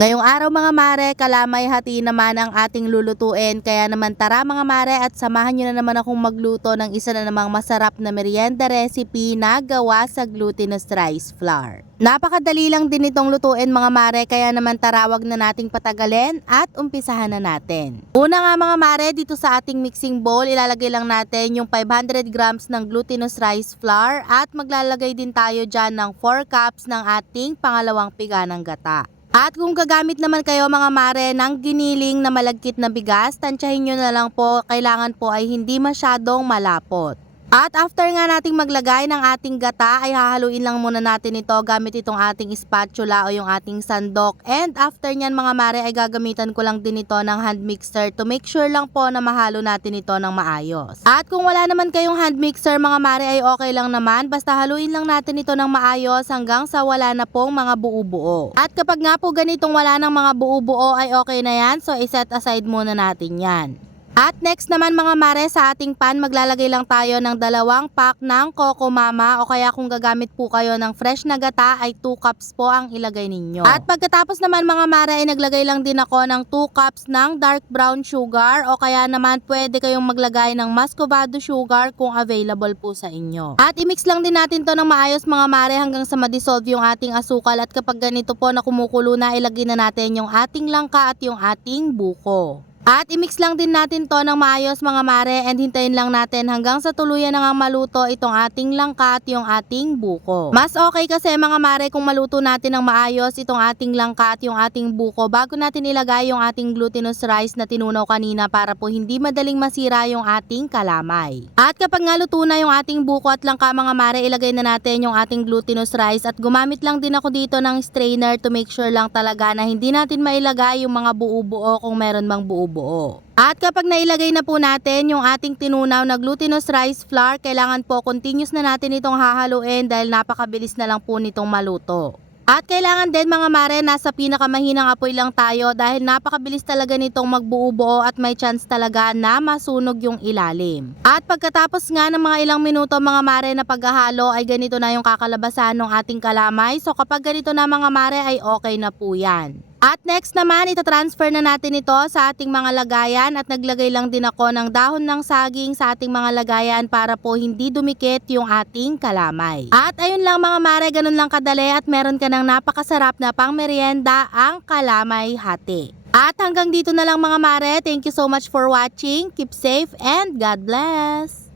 Ngayong araw mga mare, kalamay hati naman ang ating lulutuin. Kaya naman tara mga mare at samahan nyo na naman akong magluto ng isa na namang masarap na merienda recipe na gawa sa glutinous rice flour. Napakadali lang din itong lutuin mga mare, kaya naman tarawag na nating patagalin at umpisahan na natin. Una nga mga mare, dito sa ating mixing bowl, ilalagay lang natin yung 500 grams ng glutinous rice flour at maglalagay din tayo dyan ng 4 cups ng ating pangalawang piga ng gata. At kung gagamit naman kayo mga mare ng giniling na malagkit na bigas, tansyahin nyo na lang po, kailangan po ay hindi masyadong malapot. At after nga nating maglagay ng ating gata ay hahaluin lang muna natin ito gamit itong ating spatula o yung ating sandok. And after nyan mga mare ay gagamitan ko lang din ito ng hand mixer to make sure lang po na mahalo natin ito ng maayos. At kung wala naman kayong hand mixer mga mare ay okay lang naman, basta haluin lang natin ito ng maayos hanggang sa wala na pong mga buo-buo. At kapag nga po ganitong wala ng mga buo-buo ay okay na yan, so iset aside muna natin yan. At next naman mga mare, sa ating pan maglalagay lang tayo ng 2 pack ng Coco Mama o kaya kung gagamit po kayo ng fresh na gata ay 2 cups po ang ilagay ninyo. At pagkatapos naman mga mare ay naglagay lang din ako ng 2 cups ng dark brown sugar o kaya naman pwede kayong maglagay ng muscovado sugar kung available po sa inyo. At i-mix lang din natin to ng maayos mga mare hanggang sa ma-dissolve yung ating asukal, at kapag ganito po na kumukulo na, ilagay na natin yung ating langka at yung ating buko. At i-mix lang din natin to ng maayos mga mare and hintayin lang natin hanggang sa tuluyan na nga maluto itong ating langka at yung ating buko. Mas okay kasi mga mare kung maluto natin ng maayos itong ating langka at yung ating buko bago natin ilagay yung ating glutinous rice na tinunaw kanina para po hindi madaling masira yung ating kalamay. At kapag nga luto na yung ating buko at langka mga mare, ilagay na natin yung ating glutinous rice at gumamit lang din ako dito ng strainer to make sure lang talaga na hindi natin mailagay yung mga buo-buo kung meron mang buo-buo. At kapag nailagay na po natin yung ating tinunaw na glutinous rice flour, kailangan po continuous na natin itong hahaluin dahil napakabilis na lang po nitong maluto. At kailangan din mga mare, nasa pinakamahinang apoy lang tayo dahil napakabilis talaga nitong magbuo-buo at may chance talaga na masunog yung ilalim. At pagkatapos nga ng mga ilang minuto mga mare na paghahalo ay ganito na yung kakalabasan ng ating kalamay. So kapag ganito na mga mare ay okay na po yan. At next naman, itatransfer na natin ito sa ating mga lagayan at naglagay lang din ako ng dahon ng saging sa ating mga lagayan para po hindi dumikit yung ating kalamay. At ayun lang mga mare, ganun lang kadali at meron ka ng napakasarap na pang merienda, ang kalamay hati. At hanggang dito na lang mga mare, thank you so much for watching, keep safe and God bless!